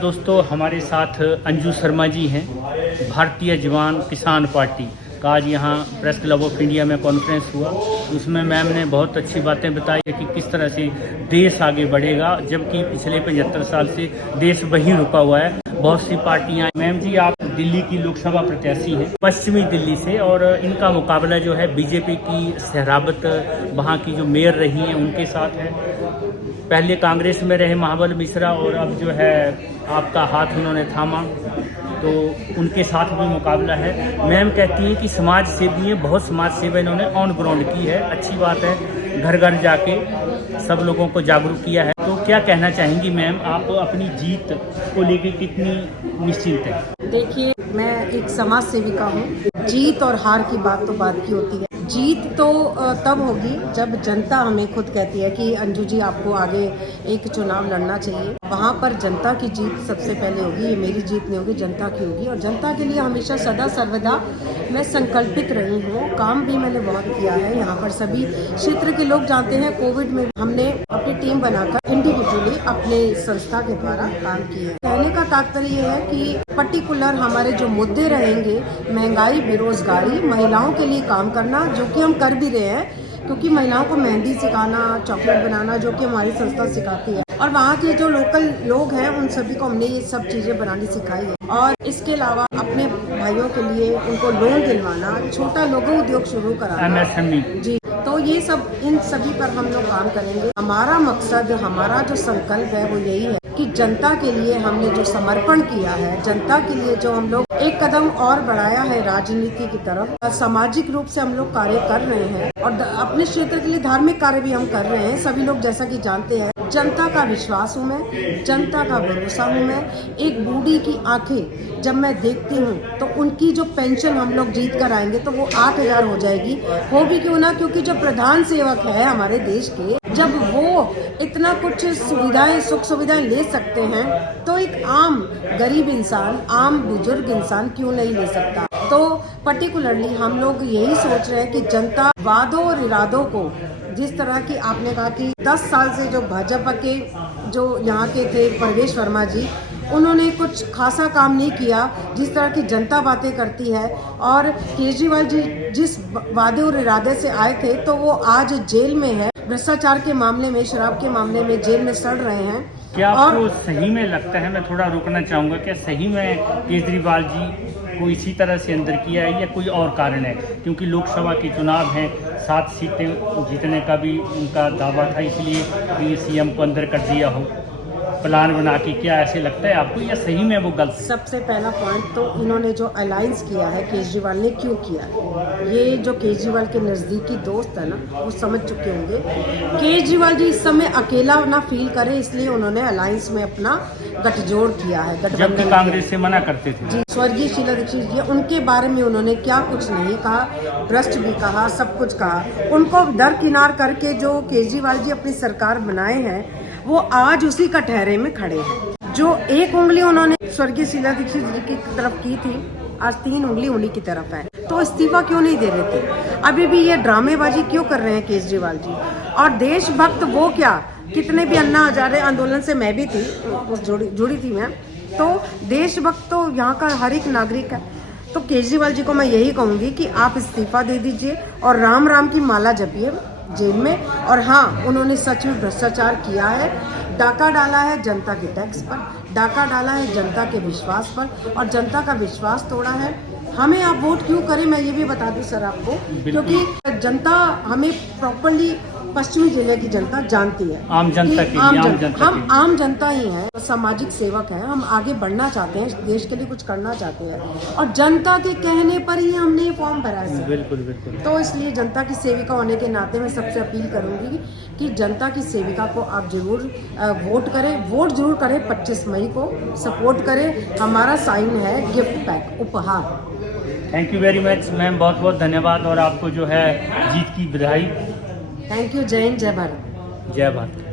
दोस्तों, हमारे साथ अंजू शर्मा जी हैं। भारतीय जवान किसान पार्टी का आज यहाँ प्रेस क्लब ऑफ इंडिया में कॉन्फ्रेंस हुआ। उसमें मैम ने बहुत अच्छी बातें बताई कि किस तरह से देश आगे बढ़ेगा, जबकि पिछले 75 साल से देश वहीं रुका हुआ है। बहुत सी पार्टियां। मैम जी, आप दिल्ली की लोकसभा प्रत्याशी हैं, पश्चिमी दिल्ली से, और इनका मुकाबला जो है बीजेपी की सहरावत, वहाँ की जो मेयर रही हैं, उनके साथ है। पहले कांग्रेस में रहे महाबल मिश्रा, और अब जो है आपका हाथ उन्होंने थामा, तो उनके साथ भी मुकाबला है। मैम कहती हैं कि समाज सेवी हैं, बहुत समाज सेवा इन्होंने ऑन ग्राउंड की है। अच्छी बात है, घर घर जाके सब लोगों को जागरूक किया है। तो क्या कहना चाहेंगी मैम, आप अपनी जीत को लेकर कितनी निश्चिंत हैं? देखिए, मैं एक समाज सेविका हूँ। जीत और हार की बात तो बाद की होती है। जीत तो तब होगी जब जनता हमें खुद कहती है कि अंजू जी, आपको आगे एक चुनाव लड़ना चाहिए। वहाँ पर जनता की जीत सबसे पहले होगी। ये मेरी जीत नहीं होगी, जनता की होगी। और जनता के लिए हमेशा सदा सर्वदा मैं संकल्पित रही हूँ। काम भी मैंने बहुत किया है। यहाँ पर सभी क्षेत्र के लोग जानते हैं, कोविड में हमने अपनी टीम बनाकर इंडिविजुअली अपने संस्था के द्वारा काम किया। कहने का तात्पर्य यह है कि पर्टिकुलर हमारे जो मुद्दे रहेंगे, महंगाई, बेरोजगारी, महिलाओं के लिए काम करना, जो कि हम कर भी रहे हैं, क्योंकि महिलाओं को मेहंदी सिखाना, चॉकलेट बनाना, जो कि हमारी संस्था सिखाती है, और वहाँ के जो लोकल लोग हैं उन सभी को हमने ये सब चीजें बनानी सिखाई है। और इसके अलावा अपने भाइयों के लिए उनको लोन दिलवाना, छोटा लघु उद्योग शुरू कराना, जी, तो ये सब, इन सभी पर हम लोग काम करेंगे। हमारा मकसद, हमारा जो संकल्प है वो यही है कि जनता के लिए हमने जो समर्पण किया है, जनता के लिए जो हम लोग एक कदम और बढ़ाया है राजनीति की तरफ, सामाजिक रूप से हम लोग कार्य कर रहे हैं, और अपने क्षेत्र के लिए धार्मिक कार्य भी हम कर रहे हैं। सभी लोग जैसा कि जानते हैं, जनता का विश्वास हूँ मैं, जनता का भरोसा हूँ मैं। एक बूढ़ी की आंखें जब मैं देखती हूँ तो उनकी जो पेंशन हम लोग जीत कर आएंगे तो वो 8,000 हो जाएगी। हो भी क्यों ना, क्योंकि जो प्रधान सेवक है हमारे देश के, जब वो इतना कुछ सुविधाएं, सुख सुविधाएं ले सकते हैं, तो एक आम गरीब इंसान, आम बुजुर्ग इंसान क्यों नहीं ले सकता। तो पर्टिकुलरली हम लोग यही सोच रहे हैं कि जनता वादों और इरादों को, जिस तरह की आपने कहा कि 10 साल से जो भाजपा के जो यहाँ के थे परवेश वर्मा जी, उन्होंने कुछ खासा काम नहीं किया, जिस तरह की जनता बातें करती है। और केजरीवाल जी जिस वादे और इरादे से आए थे, तो वो आज जेल में है, भ्रष्टाचार के मामले में, शराब के मामले में जेल में सड़ रहे हैं। क्या आपको सही में लगता है, मैं थोड़ा रोकना चाहूँगा, क्या सही में केजरीवाल जी को इसी तरह से अंदर किया है, या कोई और कारण है? क्योंकि लोकसभा के चुनाव हैं, 7 सीटें जीतने का भी उनका दावा था, इसलिए सीएम को अंदर कर दिया हो प्लान बना के। क्या ऐसे लगता है आपको, या सही में वो गलत? सबसे पहला पॉइंट तो, इन्होंने जो अलायंस किया है केजरीवाल ने, क्यों किया? ये जो केजरीवाल के नज़दीकी दोस्त है ना, वो समझ चुके होंगे। केजरीवाल जी इस समय अकेला ना फील करे, इसलिए उन्होंने अलायंस में अपना गठजोड़ किया है, गठबंधन। कांग्रेस से मना करते थे जी। स्वर्गीय शीला दीक्षित जी, उनके बारे में उन्होंने क्या कुछ नहीं कहा, भ्रष्ट भी कहा, सब कुछ कहा। उनको दरकिनार करके जो केजरीवाल जी अपनी सरकार बनाए हैं, वो आज उसी कटहरे में खड़े हैं। जो एक उंगली उन्होंने स्वर्गीय शीला दीक्षित जी की तरफ की थी, आज 3 उंगली उन्हीं की तरफ है। तो इस्तीफा क्यों नहीं दे रहे थे? अभी भी ये ड्रामेबाजी क्यों कर रहे हैं केजरीवाल जी? और देशभक्त वो क्या, कितने भी अन्ना हजारे आंदोलन से मैं भी थी, उस जुड़ी थी मैं, तो देशभक्त तो यहाँ का हर एक नागरिक है। तो केजरीवाल जी को मैं यही कहूँगी कि आप इस्तीफा दे दीजिए और राम राम की माला जपिए जेल में। और हाँ, उन्होंने सच में भ्रष्टाचार किया है, डाका डाला है जनता के टैक्स पर, डाका डाला है जनता के विश्वास पर, और जनता का विश्वास तोड़ा है। हमें आप वोट क्यों करें, मैं ये भी बता दूं सर आपको, क्योंकि जनता हमें प्रॉपर्ली, पश्चिमी जिले की जनता जानती है, आम जनता के लिए, हम आम जनता ही हैं, सामाजिक सेवक हैं, हम आगे बढ़ना चाहते हैं, देश के लिए कुछ करना चाहते हैं, और जनता के कहने पर ही हमने ये फॉर्म भरा है। बिल्कुल बिल्कुल। तो इसलिए जनता की सेविका होने के नाते मैं सबसे अपील करूंगी कि जनता की सेविका को आप जरूर वोट करें, वोट जरूर करें। 25 मई को सपोर्ट करें। हमारा साइन है गिफ्ट पैक, उपहार। Thank you very much ma'am, बहुत बहुत धन्यवाद, और आपको जो है जीत की बधाई। Thank you. जय हिंद, जय भारत। जय भारत।